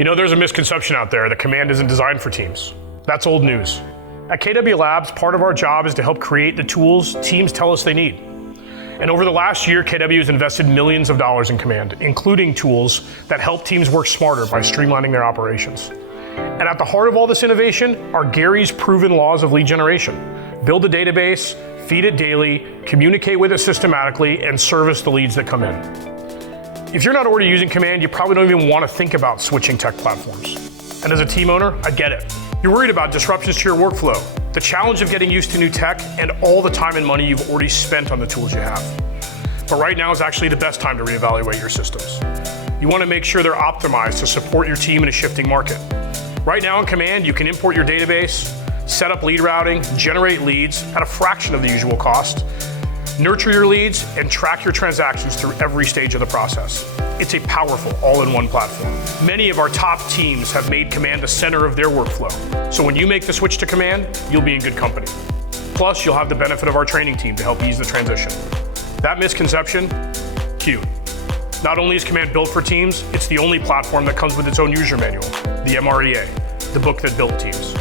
You know, there's a misconception out there that Command isn't designed for teams. That's old news. At KW Labs, part of our job is to help create the tools teams tell us they need. And over the last year, KW has invested millions of dollars in Command, including tools that help teams work smarter by streamlining their operations. And at the heart of all this innovation are Gary's proven laws of lead generation. Build a database, feed it daily, communicate with it systematically, and service the leads that come in. If you're not already using Command, you probably don't even want to think about switching tech platforms. And as a team owner, I get it. You're worried about disruptions to your workflow, the challenge of getting used to new tech, and all the time and money you've already spent on the tools you have. But right now is actually the best time to reevaluate your systems. You want to make sure they're optimized to support your team in a shifting market. Right now in Command, you can import your database, set up lead routing, generate leads at a fraction of the usual cost, nurture your leads, and track your transactions through every stage of the process. It's a powerful all-in-one platform. Many of our top teams have made Command the center of their workflow. So when you make the switch to Command, you'll be in good company. Plus, you'll have the benefit of our training team to help ease the transition. That misconception, cute. Not only is Command built for teams, it's the only platform that comes with its own user manual, the MREA, the book that built teams.